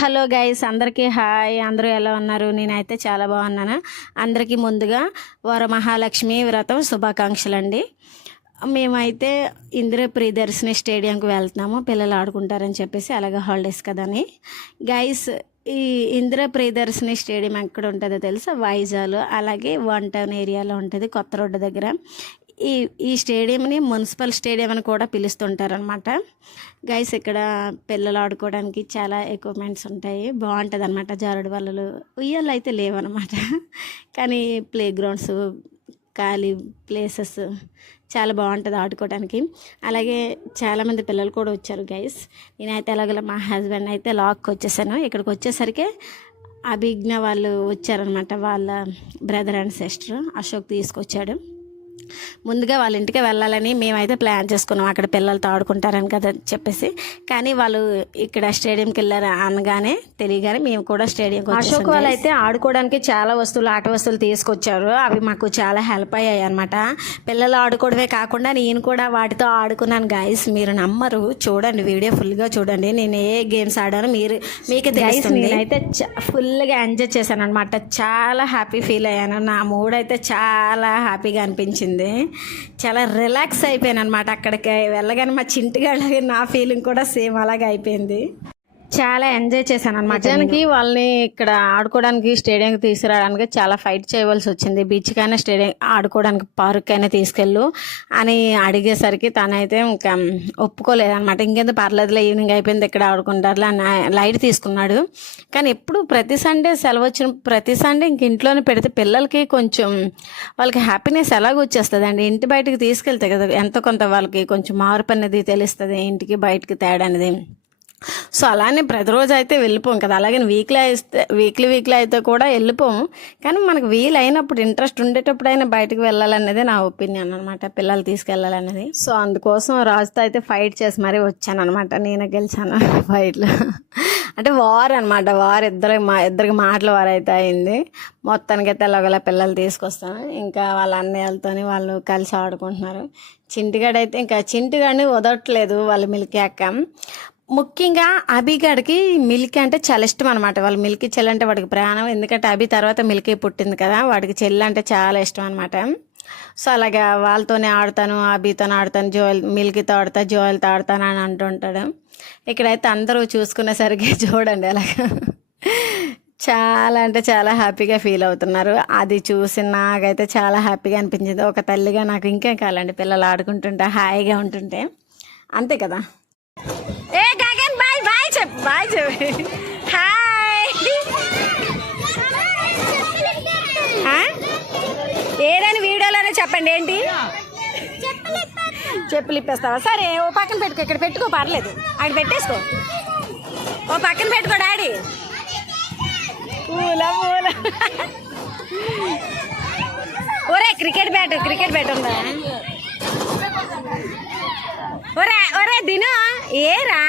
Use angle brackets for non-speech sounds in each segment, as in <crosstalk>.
Hello guys అందరికీ hi. అందరూ ఎలా ఉన్నారు? నేనైతే చాలా బాగున్నాను. అందరికీ ముందుగా వరమహాలక్ష్మి వ్రతం శుభాకాంక్షలు అండి మేమైతే ఇందిర ప్రియదర్శిని స్టేడియంకి వెళ్తున్నాము. పిల్లలు ఆడుకుంటారని చెప్పేసి అలాగే హాలిడేస్ కదని. గైస్ ఈ ఇందిర ప్రియదర్శిని స్టేడియం ఎక్కడ ఉంటుందో తెలుసా? వైజాగ్. అలాగే వన్ టౌన్ ఏరియాలో ఉంటుంది కొత్త రోడ్డు దగ్గర. ఈ ఈ స్టేడియంని మున్సిపల్ స్టేడియం అని కూడా పిలుస్తుంటారనమాట గైస్ ఇక్కడ పిల్లలు ఆడుకోవడానికి చాలా ఎక్విప్మెంట్స్ ఉంటాయి. బాగుంటుంది అనమాట జారుడు బల్లలు. ఉయ్యాలు అయితే లేవనమాట కానీ ప్లే గ్రౌండ్స్ ఖాళీ ప్లేసెస్ చాలా బాగుంటుంది ఆడుకోవడానికి. అలాగే చాలామంది పిల్లలు కూడా వచ్చారు గైస్ నేనైతే అలాగే మా హస్బెండ్ అయితే లాక్కి వచ్చేసాను. ఇక్కడికి వచ్చేసరికి అభిజ్ఞ వాళ్ళు వచ్చారనమాట వాళ్ళ బ్రదర్ అండ్ సిస్టర్ అశోక్ తీసుకొచ్చాడు. ముందుగా వాళ్ళ ఇంటికి వెళ్ళాలని మేమైతే ప్లాన్ చేసుకున్నాం. అక్కడ పిల్లలతో ఆడుకుంటారని కదా చెప్పేసి. కానీ వాళ్ళు ఇక్కడ స్టేడియంకి వెళ్ళారు అనగానే తెలియగానే మేము కూడా స్టేడియంకి అశోక్ వాళ్ళు అయితే ఆడుకోవడానికి చాలా వస్తువులు ఆట వస్తువులు తీసుకొచ్చారు. అవి మాకు చాలా హెల్ప్ అయ్యాయి అనమాట పిల్లలు ఆడుకోవడమే కాకుండా నేను కూడా వాటితో ఆడుకున్నాను గాయస్ మీరు నమ్మరు. చూడండి వీడియో ఫుల్గా చూడండి. నేను ఏ గేమ్స్ ఆడానో మీరు మీకు తెలుస్తుంది. నేనైతే ఫుల్గా ఎంజాయ్ చేశాను అనమాట చాలా హ్యాపీ ఫీల్ అయ్యాను. నా మూడ్ అయితే చాలా హ్యాపీగా అనిపించింది. చాలా రిలాక్స్ అయిపోయాను అనమాట అక్కడికి. వెళ్ళగానే మా చింటిగాళ్ళగా నా ఫీలింగ్ కూడా సేమ్ అలాగే అయిపోయింది. చాలా ఎంజాయ్ చేశాను అనమాట నిజానికి వాళ్ళని ఇక్కడ ఆడుకోవడానికి స్టేడియంకి తీసుకురావడానికి చాలా ఫైట్ చేయవలసి వచ్చింది. బీచ్ కైనా స్టేడియం ఆడుకోవడానికి పార్క్ అయినా తీసుకెళ్ళు అని అడిగేసరికి తనైతే ఇంకా ఒప్పుకోలేదన్నమాట. ఇంకెంత పర్లేదులే ఈవినింగ్ అయిపోయింది ఇక్కడ ఆడుకుంటారులే అని లైట్ తీసుకున్నాడు. కానీ ఎప్పుడు ప్రతి సండే సెలవు వచ్చిన ప్రతి సండే ఇంక ఇంట్లోనే పెడితే పిల్లలకి కొంచెం వాళ్ళకి హ్యాపీనెస్ ఎలాగ వచ్చేస్తుంది ఇంటి బయటకు తీసుకెళ్తే కదా ఎంత కొంత వాళ్ళకి కొంచెం మార్పు అనేది తెలుస్తుంది ఇంటికి బయటకి తేడా అనేది. సో అలానే ప్రతిరోజు అయితే వెళ్ళిపోం కదా. అలాగే వీక్లీ అయితే వీక్లీ వీక్లీ అయితే కూడా వెళ్ళిపోము కానీ మనకు వీలైనప్పుడు ఇంట్రెస్ట్ ఉండేటప్పుడైనా బయటకు వెళ్ళాలనేది నా ఒపీనియన్ అనమాట పిల్లలు తీసుకెళ్ళాలనేది సో అందుకోసం రాజుతో అయితే ఫైట్ చేసి మరీ వచ్చాను అనమాట నేను గెలిచాను <laughs> ఫైట్లో అంటే వార్ అనమాట వార్ ఇద్దరు మా ఇద్దరికి మాటల వారు అయితే అయింది. మొత్తానికైతే ఎలాగోలా పిల్లలు తీసుకొస్తాను. ఇంకా వాళ్ళ అన్నయ్యలతోని వాళ్ళు కలిసి ఆడుకుంటున్నారు. చింటిగాడైతే ఇంకా చింటిగాడిని వదలట్లేదు వాళ్ళు మిల్కి అక్క ముఖ్యంగా అభిగాడికి మిల్కీ అంటే చాలా ఇష్టం అనమాట వాళ్ళ మిల్క్ చెల్లి అంటే వాడికి ప్రాణం. ఎందుకంటే అభి తర్వాత మిల్కే పుట్టింది కదా వాడికి చెల్లి అంటే చాలా ఇష్టం అనమాట సో అలాగా వాళ్ళతోనే ఆడతాను అభితో ఆడతాను జోయల్ మిల్క్తో ఆడతా జోయల్తో ఆడతాను అని అంటుంటాడు ఇక్కడైతే అందరూ చూసుకునేసరికి <laughs> చూడండి అలాగా. చాలా అంటే చాలా హ్యాపీగా ఫీల్ అవుతున్నారు. అది చూసి నాకైతే చాలా హ్యాపీగా అనిపించింది. ఒక తల్లిగా నాకు ఇంకేం కావాలండి? పిల్లలు ఆడుకుంటుంటే హాయిగా ఉంటుంటే. అంతే కదా? బాయ్ చెప్పు బాయ్ చెప్పు హాయ్ ఏదని వీడియోలోనే చెప్పండి ఏంటి? చెప్పులు ఇప్పేస్తావా? సరే ఓ పక్కన పెట్టుకో ఇక్కడ పెట్టుకో పర్లేదు. అక్కడ పెట్టేసుకో. ఓ పక్కన పెట్టుకో డాడీ. పూల పూల ఒరే క్రికెట్ బ్యాట్ క్రికెట్ బ్యాట్ ఉందా? ఒరే ఒరే దిను ఏరా?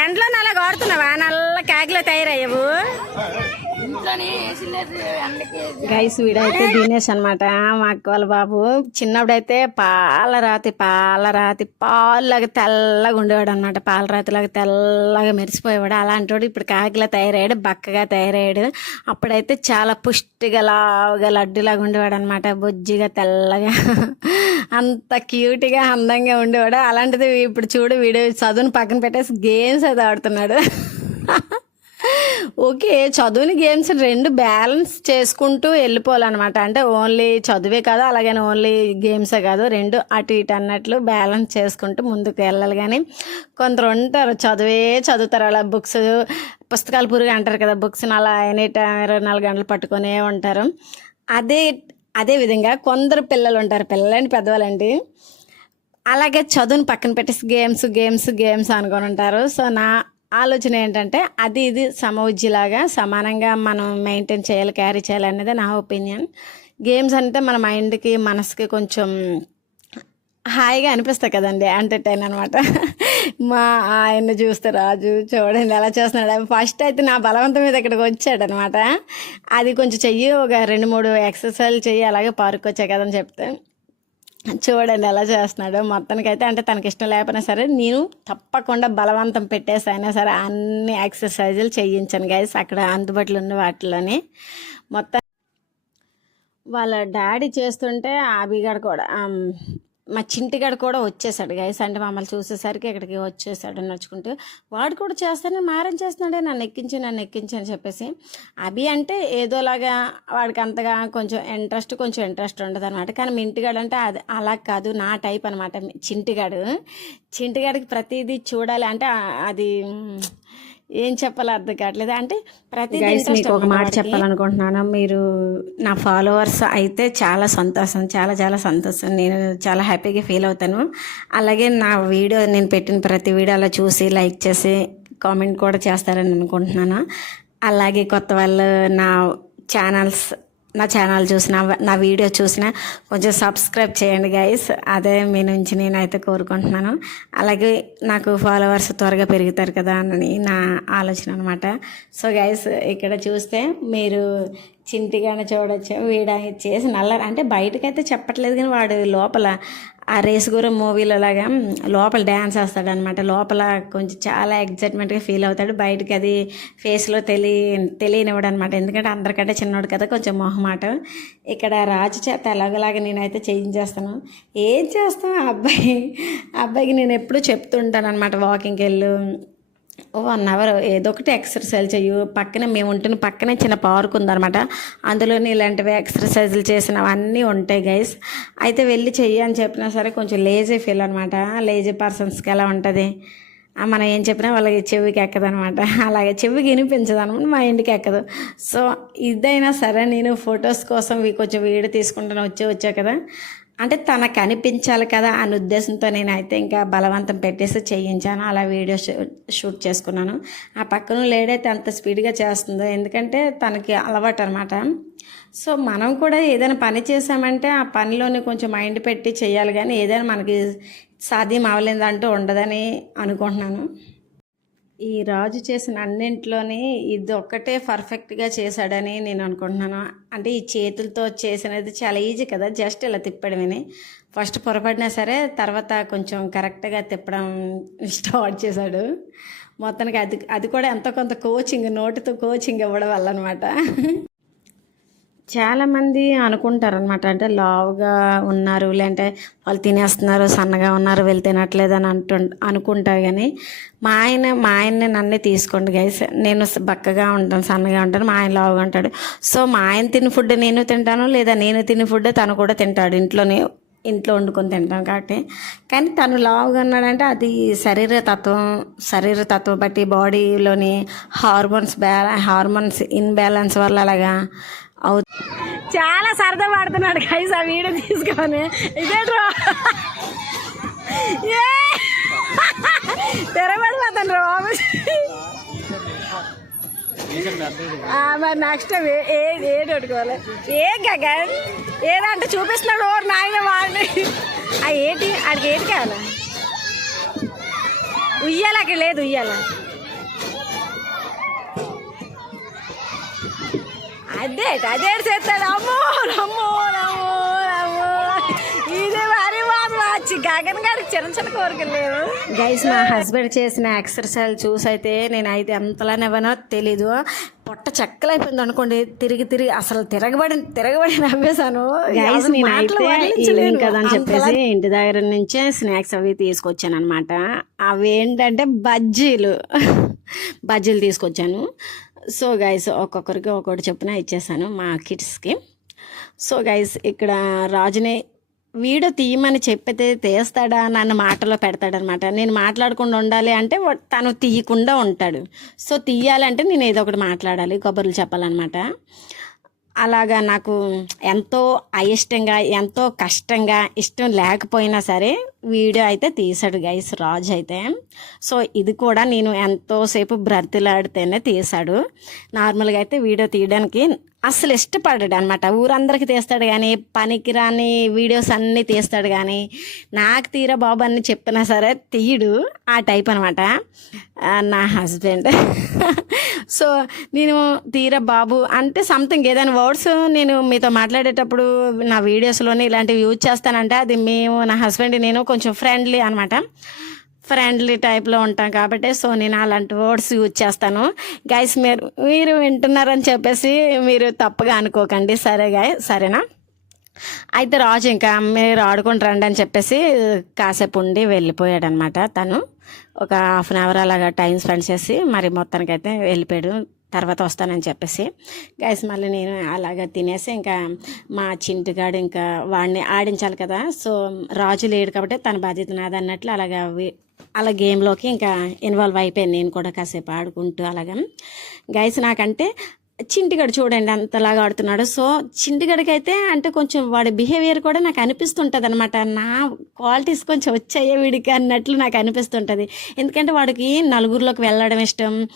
ఎండలో నల్ల కొడుతున్నావా నల్ల కాకిలో తయారయ్యవు? గైస్ వీడైతే దినేష్ అనమాట మా అక్క వాళ్ళ బాబు చిన్నప్పుడైతే పాలరాతి పాలరాతి పాలులాగా తెల్లగా ఉండేవాడు అనమాట పాలరాతిలాగా తెల్లగా మెరిసిపోయేవాడు. అలాంటి వాడు ఇప్పుడు కాకిలా తయారయ్యాడు బక్కగా తయారయ్యాడు. అప్పుడైతే చాలా పుష్టిగా లావుగా లడ్డులాగా ఉండేవాడు అనమాట బొజ్జిగా తెల్లగా అంత క్యూట్గా అందంగా ఉండేవాడు. అలాంటిది ఇప్పుడు చూడు వీడియో చదువుని పక్కన పెట్టేసి గేమ్స్ అది ఆడుతున్నాడు. ఓకే చదువుని గేమ్స్ రెండు బ్యాలెన్స్ చేసుకుంటూ వెళ్ళిపోవాలన్నమాట. అంటే ఓన్లీ చదువే కాదు అలాగని ఓన్లీ గేమ్సే కాదు రెండు అటు ఇటు అన్నట్లు బ్యాలెన్స్ చేసుకుంటూ ముందుకు వెళ్ళాలి. కానీ కొందరు ఉంటారు చదువే చదువుతారు. అలా బుక్స్ పుస్తకాలు పురుగు అంటారు కదా బుక్స్ని అలా ఎనీ టైం ఇరవై నాలుగు గంటలు పట్టుకునే ఉంటారు. అదే అదే విధంగా కొందరు పిల్లలు ఉంటారు పిల్లలండి పెద్దవాళ్ళండి. అలాగే చదువుని పక్కన పెట్టేసి గేమ్స్ గేమ్స్ గేమ్స్ అనుకొని ఉంటారు. సో నా ఆలోచన ఏంటంటే అది ఇది సమవుజ్జిలాగా సమానంగా మనం మెయింటైన్ చేయాలి క్యారీ చేయాలి అనేది నా ఒపీనియన్ గేమ్స్ అంటే మన మైండ్కి మనసుకి కొంచెం హాయిగా అనిపిస్తాయి కదండి ఎంటర్టైన్ అనమాట మా ఆయన చూస్తే రాజు చూడండి ఎలా చేస్తున్నాడు. ఫస్ట్ అయితే నా బలవంతం మీద ఇక్కడికి వచ్చాడు అనమాట అది కొంచెం చెయ్యి ఒక రెండు మూడు ఎక్సర్సైజ్ చెయ్యి అలాగే పార్క్ వచ్చాయి కదని చెప్తే. చూడండి ఎలా చేస్తున్నాడు. మొత్తానికైతే అంటే తనకి ఇష్టం లేకపోయినా సరే నేను తప్పకుండా బలవంతం పెట్టేసి అయినా సరే అన్ని ఎక్సర్సైజులు చేయించాను గైస్ అక్కడ అందుబాటులో ఉన్న వాటిలోని. మొత్తం వాళ్ళ డాడీ చేస్తుంటే ఆబిగాడు కూడా మా చింటిగాడు కూడా వచ్చేసాడు గైస్ అంటే మమ్మల్ని చూసేసరికి ఇక్కడికి వచ్చేసాడు నడుచుకుంటూ. వాడు కూడా చేస్తానని మారం చేస్తున్నాడే? నన్ను ఎక్కించి నన్ను ఎక్కించి అని చెప్పేసి. అభి అంటే ఏదోలాగా వాడికి అంతగా కొంచెం ఇంట్రెస్ట్ కొంచెం ఇంట్రెస్ట్ ఉండదు అనమాట కానీ మీ ఇంటిగాడు అంటే అది అలా కాదు నా టైప్ అనమాట చింటిగాడు. చింటిగాడికి ప్రతిదీ చూడాలి. అంటే అది ఏం చెప్పాలో అర్థం కావట్లేదు. అంటే ప్రతి మీకు ఒక మాట చెప్పాలనుకుంటున్నాను. మీరు నా ఫాలోవర్స్ అయితే చాలా సంతోషం చాలా చాలా సంతోషం. నేను చాలా హ్యాపీగా ఫీల్ అవుతాను. అలాగే నా వీడియో నేను పెట్టిన ప్రతి వీడియోలో చూసి లైక్ చేసి కామెంట్ కూడా చేస్తారని అనుకుంటున్నాను. అలాగే కొత్త వాళ్ళు నా ఛానల్స్ నా ఛానల్ చూసిన నా వీడియో చూసిన కొంచెం సబ్స్క్రైబ్ చేయండి గైస్ అదే మీ నుంచి నేనైతే కోరుకుంటున్నాను. అలాగే నాకు ఫాలోవర్స్ త్వరగా పెరుగుతారు కదా అని నా ఆలోచన అనమాట సో గైస్ ఇక్కడ చూస్తే మీరు చింటిగానే చూడొచ్చు వీడ చేసి నల్ల అంటే బయటకైతే చెప్పట్లేదు కానీ వాడు లోపల ఆ రేసుగురం మూవీలో లాగా లోపల డ్యాన్స్ వేస్తాడనమాట లోపల కొంచెం చాలా ఎగ్జైట్మెంట్గా ఫీల్ అవుతాడు. బయటకి అది ఫేస్లో తెలియ తెలియనివ్వడు అనమాట ఎందుకంటే అందరికంటే చిన్నోడు కదా కొంచెం మొహమాట. ఇక్కడ రాజు చేత ఎలాగలాగా నేనైతే చేయించేస్తాను ఏం చేస్తాను ఆ అబ్బాయి? ఆ అబ్బాయికి నేను ఎప్పుడూ చెప్తుంటాను అనమాట వాకింగ్కి వెళ్ళు వన్ అవర్ ఏదో ఒకటి ఎక్సర్సైజ్ చేయు పక్కనే మేము ఉంటున్న పక్కనే చిన్న పార్క్ ఉందన్నమాట. అందులోని ఇలాంటివి ఎక్సర్సైజులు చేసినవన్నీ ఉంటాయి గైస్. అయితే వెళ్ళి చెయ్యి అని చెప్పినా సరే కొంచెం లేజీ ఫీల్ అనమాట లేజీ పర్సన్స్కి ఎలా ఉంటుంది? మనం ఏం చెప్పినా వాళ్ళకి చెవికి ఎక్కదనమాట అలాగే చెవికి వినిపించదు అనమాట మా ఇంటికి ఎక్కదు. సో ఇదైనా సరే నేను ఫొటోస్ కోసం కొంచెం వీడియో తీసుకుంటాను వచ్చే వచ్చా కదా. అంటే తనకు అనిపించాలి కదా అనే ఉద్దేశంతో నేనైతే ఇంకా బలవంతం పెట్టేసి చేయించాను. అలా వీడియో షూట్ చేసుకున్నాను. ఆ పక్కన లేడైతే అంత స్పీడ్గా చేస్తుందో. ఎందుకంటే తనకి అలవాటు అనమాట సో మనం కూడా ఏదైనా పని చేసామంటే ఆ పనిలోనే కొంచెం మైండ్ పెట్టి చేయాలి. కానీ ఏదైనా మనకి సాధ్యం అవ్వలేదంటూ ఉండదని అనుకుంటున్నాను. ఈ రాజు చేసిన అన్నింట్లోని ఇది ఒక్కటే పర్ఫెక్ట్గా చేశాడని నేను అనుకుంటున్నాను. అంటే ఈ చేతులతో చేసినది చాలా ఈజీ కదా జస్ట్ ఇలా తిప్పడమని. ఫస్ట్ పొరపడినా సరే తర్వాత కొంచెం కరెక్ట్గా తిప్పడం <laughs> స్టార్ట్ చేశాడు. మొత్తానికి అది అది కూడా ఎంతో కొంత కోచింగ్ నోటితో కోచింగ్ ఇవ్వడం వల్ల అనమాట చాలామంది అనుకుంటారు అనమాట అంటే లావుగా ఉన్నారు లేదంటే వాళ్ళు తినేస్తున్నారు సన్నగా ఉన్నారు వీళ్ళు తినట్లేదు అని అంటు అనుకుంటారు కానీ మా ఆయన మా ఆయన్ని నన్నే తీసుకోండి గైస్ నేను బక్కగా ఉంటాను సన్నగా ఉంటాను మా ఆయన లావుగా ఉంటాడు. సో మా ఆయన తిని ఫుడ్ నేను తింటాను లేదా నేను తిని ఫుడ్ తను కూడా తింటాడు. ఇంట్లోనే ఇంట్లో వండుకొని తింటాం కాబట్టి. కానీ తను లావుగా ఉన్నాడంటే అది శరీర తత్వం శరీర తత్వం బట్టి బాడీలోని హార్మోన్స్ బ్యాల హార్మోన్స్ ఇన్బ్యాలెన్స్ వల్ల అలాగా చాలా సరదా పడుతున్నాడు కైస్ ఆ వీడియో తీసుకొని. ఇదే ఏ! తెరబడిపోతాను రా బాబు. మరి నెక్స్ట్ ఏది ఏది పెట్టుకోవాలి? ఏం గగన్ ఏదంటే చూపిస్తున్నాడు ఓరు నాయన వాడిని. ఆ ఏంటి ఆడికి ఏది కావాలా? ఉయ్యాల అక్కడ లేదు ఉయ్యాల. అదే అదే చేస్తాడు అమ్మో అమ్మో అమ్మో అమ్మో. ఇది మరి వచ్చి గగన్ గారికి చిన్న చిన్న కోరికలు లేవు. గైస్ మా హస్బెండ్ చేసిన ఎక్సర్సైజ్ చూసి అయితే నేను అయితే ఎంతలానేవనో తెలీదు. పొట్ట చెక్కలైపోయింది అనుకోండి తిరిగి తిరిగి అసలు తిరగబడి తిరగబడి నవ్వేశాను. గైస్ అసలు నేను మాటలు అయితే వర్ణించలేను. ఈవినింగ్ కదా అని అంతలా చెప్పేసి ఇంటి దగ్గర నుంచే స్నాక్స్ అవి తీసుకొచ్చాను అనమాట అవి ఏంటంటే బజ్జీలు. బజ్జీలు తీసుకొచ్చాను. సో గైస్ ఒక్కొక్కరికి ఒక్కొక్కటి చొప్పున ఇచ్చేసాను మా కిడ్స్కి సో గైస్ ఇక్కడ రాజుని వీడియో తీయమని చెప్పితే తీస్తాడా నన్ను మాటలో పెడతాడనమాట. నేను మాట్లాడకుండా ఉండాలి అంటే తను తీయకుండా ఉంటాడు. సో తీయాలంటే నేను ఏదో ఒకటి మాట్లాడాలి కబుర్లు చెప్పాలన్నమాట. అలాగా నాకు ఎంతో అయిష్టంగా ఎంతో కష్టంగా ఇష్టం లేకపోయినా సరే వీడియో అయితే తీశాడు గైస్ రాజు అయితే. సో ఇది కూడా నేను ఎంతోసేపు బ్రతిలాడితేనే తీశాడు. నార్మల్గా అయితే వీడియో తీయడానికి అసలు ఇష్టపడడు అనమాట ఊరందరికి తీస్తాడు కానీ పనికిరాని వీడియోస్ అన్నీ తీస్తాడు కానీ నాకు తీరా బాబు అని చెప్పినా సరే తీయడు. ఆ టైప్ అనమాట నా హస్బెండ్. <laughs> సో నేను తీరా బాబు అంటే సంథింగ్ ఏదైనా వర్డ్స్ నేను మీతో మాట్లాడేటప్పుడు నా వీడియోస్లోనే ఇలాంటివి యూజ్ చేస్తానంటే అది మేము నా హస్బెండ్ నేను కొంచెం ఫ్రెండ్లీ అనమాట ఫ్రెండ్లీ టైప్లో ఉంటాం కాబట్టి సో నేను అలాంటి వర్డ్స్ యూజ్ చేస్తాను. గైస్ మీరు మీరు వింటున్నారని చెప్పేసి మీరు తప్పుగా అనుకోకండి. సరే గాయ సరేనా? అయితే రాజు ఇంకా మీరు ఆడుకుని రండి అని చెప్పేసి కాసేపు ఉండి వెళ్ళిపోయాడనమాట తను. ఒక హాఫ్ అన్ అవర్ అలాగా టైం స్పెండ్ చేసి మరి మొత్తానికైతే వెళ్ళిపోయాడు. తర్వాత వస్తానని చెప్పేసి. గైస్ మళ్ళీ నేను అలాగా తినేసి ఇంకా మా చింటిగాడు ఇంకా వాడిని ఆడించాలి కదా. సో రాజు లేడు కాబట్టి తన బాధ్యత నాది అన్నట్లు అలాగా అలా గేమ్లోకి ఇంకా ఇన్వాల్వ్ అయిపోయాను. నేను కూడా కాసేపు ఆడుకుంటూ అలాగా. గైస్ నాకంటే చింటిగడు చూడండి అంతలాగా ఆడుతున్నాడు. సో చింటిగడికైతే అంటే కొంచెం వాడి బిహేవియర్ కూడా నాకు అనిపిస్తుంటుంది అనమాట నా క్వాలిటీస్ కొంచెం వచ్చాయే వీడికి అన్నట్లు నాకు అనిపిస్తుంటుంది. ఎందుకంటే వాడికి నలుగురిలోకి వెళ్ళడం ఇష్టం.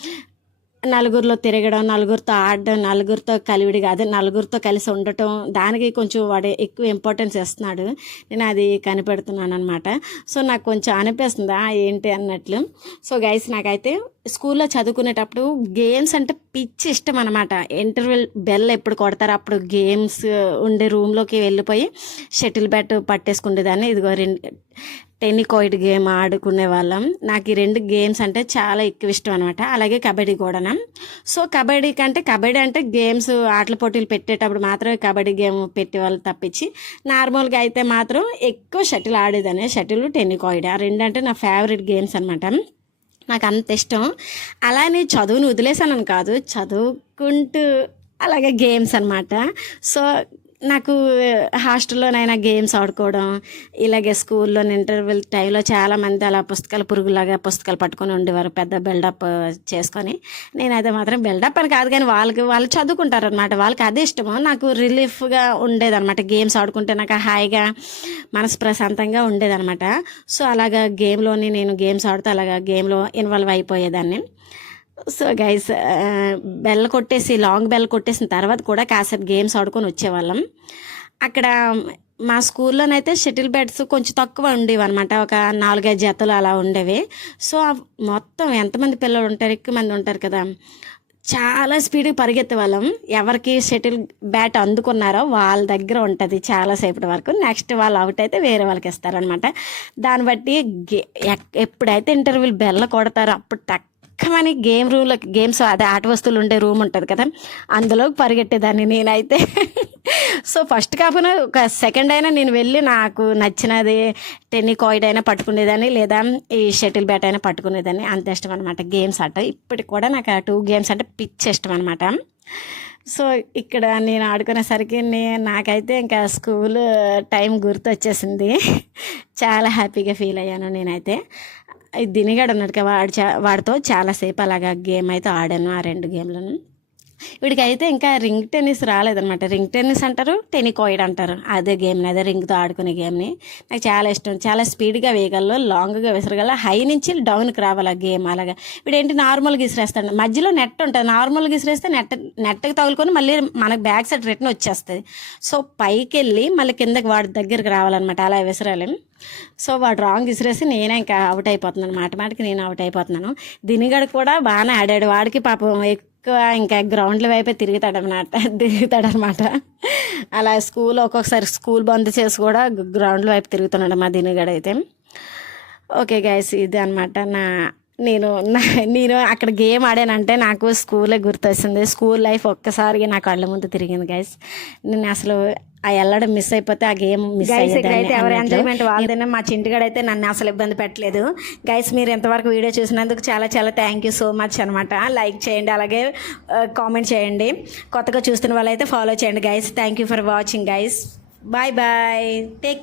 నలుగురిలో తిరగడం నలుగురితో ఆడడం నలుగురితో కలివిడి కాదు నలుగురితో కలిసి ఉండటం దానికి కొంచెం వాడు ఎక్కువ ఇంపార్టెన్స్ ఇస్తున్నాడు నేను అది కనిపెడుతున్నాను అనమాట సో నాకు కొంచెం అనిపిస్తుంది? ఏంటి అన్నట్లు. సో గైస్ నాకైతే స్కూల్లో చదువుకునేటప్పుడు గేమ్స్ అంటే పిచ్చి ఇష్టం అనమాట ఇంటర్వెల్ బెల్ ఎప్పుడు కొడతారు అప్పుడు గేమ్స్ ఉండే రూమ్లోకి వెళ్ళిపోయి షటిల్ బ్యాట్ పట్టేసుకునేదాన్ని ఇదిగో రెండు టెన్నికోయిడ్ గేమ్ ఆడుకునే వాళ్ళం. నాకు ఈ రెండు గేమ్స్ అంటే చాలా ఎక్కువ ఇష్టం అనమాట అలాగే కబడ్డీ కూడా సో కబడ్డీ కంటే కబడ్డీ అంటే గేమ్స్ ఆటల పోటీలు పెట్టేటప్పుడు మాత్రమే కబడ్డీ గేమ్ పెట్టేవాళ్ళు తప్పించి నార్మల్గా అయితే మాత్రం ఎక్కువ షటిల్ ఆడేదనే షటిల్ టెన్నికోయిడ్ ఆ రెండు అంటే నా ఫేవరెట్ గేమ్స్ అనమాట నాకు అంత ఇష్టం. అలానే చదువుని వదిలేసానని కాదు చదువుకుంటూ అలాగే గేమ్స్ అనమాట సో నాకు హాస్టల్లోనైనా గేమ్స్ ఆడుకోవడం ఇలాగే స్కూల్లో ఇంటర్వెల్ టైంలో చాలామంది అలా పుస్తకాలు పురుగులాగా పుస్తకాలు పట్టుకొని ఉండేవారు పెద్ద బిల్డప్ చేసుకొని. నేనైతే మాత్రం బిల్డప్ అని కాదు కానీ వాళ్ళకి వాళ్ళు చదువుకుంటారు అనమాట వాళ్ళకి అదే ఇష్టము. నాకు రిలీఫ్గా ఉండేదన్నమాట. గేమ్స్ ఆడుకుంటే నాకు హాయిగా మనసు ప్రశాంతంగా ఉండేదన్నమాట. సో అలాగా గేమ్లోని నేను గేమ్స్ ఆడుతూ అలాగా గేమ్లో ఇన్వాల్వ్ అయిపోయేదాన్ని. సో గైస్ బెల్ కొట్టేసి లాంగ్ బెల్ కొట్టేసిన తర్వాత కూడా కాసేపు గేమ్స్ ఆడుకొని వచ్చేవాళ్ళం. అక్కడ మా స్కూల్లోనైతే షటిల్ బ్యాట్స్ కొంచెం తక్కువ ఉండేవి అనమాట ఒక నాలుగైదు జతలు అలా ఉండేవి. సో మొత్తం ఎంతమంది పిల్లలు ఉంటారు? ఎక్కువ మంది ఉంటారు కదా. చాలా స్పీడ్గా పరిగెత్తే వాళ్ళం ఎవరికి షటిల్ బ్యాట్ అందుకున్నారో వాళ్ళ దగ్గర ఉంటుంది చాలాసేపటి వరకు. నెక్స్ట్ వాళ్ళు అవుట్ అయితే వేరే వాళ్ళకి ఇస్తారనమాట దాన్ని బట్టి గే- ఎక్- ఎప్పుడైతే ఇంటర్వ్యూలు బెల్ల కొడతారో అప్పుడు టక్ చక్కమని గేమ్ రూమ్లో గేమ్స్ అదే ఆట వస్తువులు ఉండే రూమ్ ఉంటుంది కదా అందులో పరిగెట్టేదాన్ని నేనైతే. సో ఫస్ట్ కాకుండా ఒక సెకండ్ అయినా నేను వెళ్ళి నాకు నచ్చినది టెన్నికాయిడ్ అయినా పట్టుకునేదాన్ని లేదా ఈ షటిల్ బ్యాట్ అయినా పట్టుకునేదాన్ని. అంత ఇష్టం అనమాట గేమ్స్ ఆట. ఇప్పటికి కూడా నాకు ఆ టూ గేమ్స్ అంటే పిచ్చి ఇష్టం అనమాట సో ఇక్కడ నేను ఆడుకునేసరికి నే నాకైతే ఇంకా స్కూల్ టైం గుర్తొచ్చేసింది. చాలా హ్యాపీగా ఫీల్ అయ్యాను నేనైతే. దినిగాడు ఉన్నాడు కదా వాడు చా వాడితో చాలాసేపు అలాగా గేమ్ అయితే ఆడాను ఆ రెండు గేమ్లను. వీడికి అయితే ఇంకా రింగ్ టెన్నిస్ రాలేదనమాట రింగ్ టెన్నిస్ అంటారు టెనికోయిడ్ అంటారు. అదే గేమ్ని అదే రింగ్తో ఆడుకునే గేమ్ని. నాకు చాలా ఇష్టం. చాలా స్పీడ్గా వేయగలరు లాంగ్గా విసరగల హై నుంచి డౌన్కి రావాలి ఆ గేమ్ అలాగా. వీడు ఏంటి నార్మల్గా విసిరేస్తాడు. మధ్యలో నెట్ ఉంటుంది. నార్మల్గా విసిరేస్తే నెట్ నెట్కి తగులుకొని మళ్ళీ మనకు బ్యాక్ సైడ్ రిటర్న్ వచ్చేస్తుంది. సో పైకి వెళ్ళి మళ్ళీ కిందకి వాడి దగ్గరికి రావాలన్నమాట. అలా విసరాలి. సో వాడు రాంగ్ విసిరేసి నేనే ఇంకా అవుట్ అయిపోతున్నాను. మాట మాటకి నేను అవుట్ అయిపోతున్నాను. దినిగడు కూడా బాగానే ఆడాడు. వాడికి పాపం ఎక్కువ ఇంకా గ్రౌండ్ల వైపే తిరుగుతాడనమాట <laughs> తిరుగుతాడనమాట అలా స్కూల్ ఒక్కొక్కసారి స్కూల్ బంద్ చేసి కూడా గ్రౌండ్ల వైపు తిరుగుతున్నాడు మా దినిగడు అయితే ఓకే గైస్ ఇది అనమాట నా నేను <laughs> నేను అక్కడ గేమ్ ఆడానంటే నాకు స్కూలే గుర్తొస్తుంది. స్కూల్ లైఫ్ ఒక్కసారిగా నా కళ్ళ ముందు తిరిగింది గైస్ నేను అసలు ఆ వెళ్ళడం మిస్ అయిపోతే ఆ గేమ్ మిస్ ఇక్కడైతే ఎవరి ఎంజాయ్మెంట్ వాళ్ళదైనా మా చింటిగాడు అయితే నన్ను అసలు ఇబ్బంది పెట్టలేదు. గైస్ మీరు ఎంతవరకు వీడియో చూసినందుకు చాలా చాలా థ్యాంక్ యూ సో మచ్ అనమాట లైక్ చేయండి అలాగే కామెంట్ చేయండి. కొత్తగా చూస్తున్న వాళ్ళైతే ఫాలో చేయండి guys thank you for watching guys bye bye take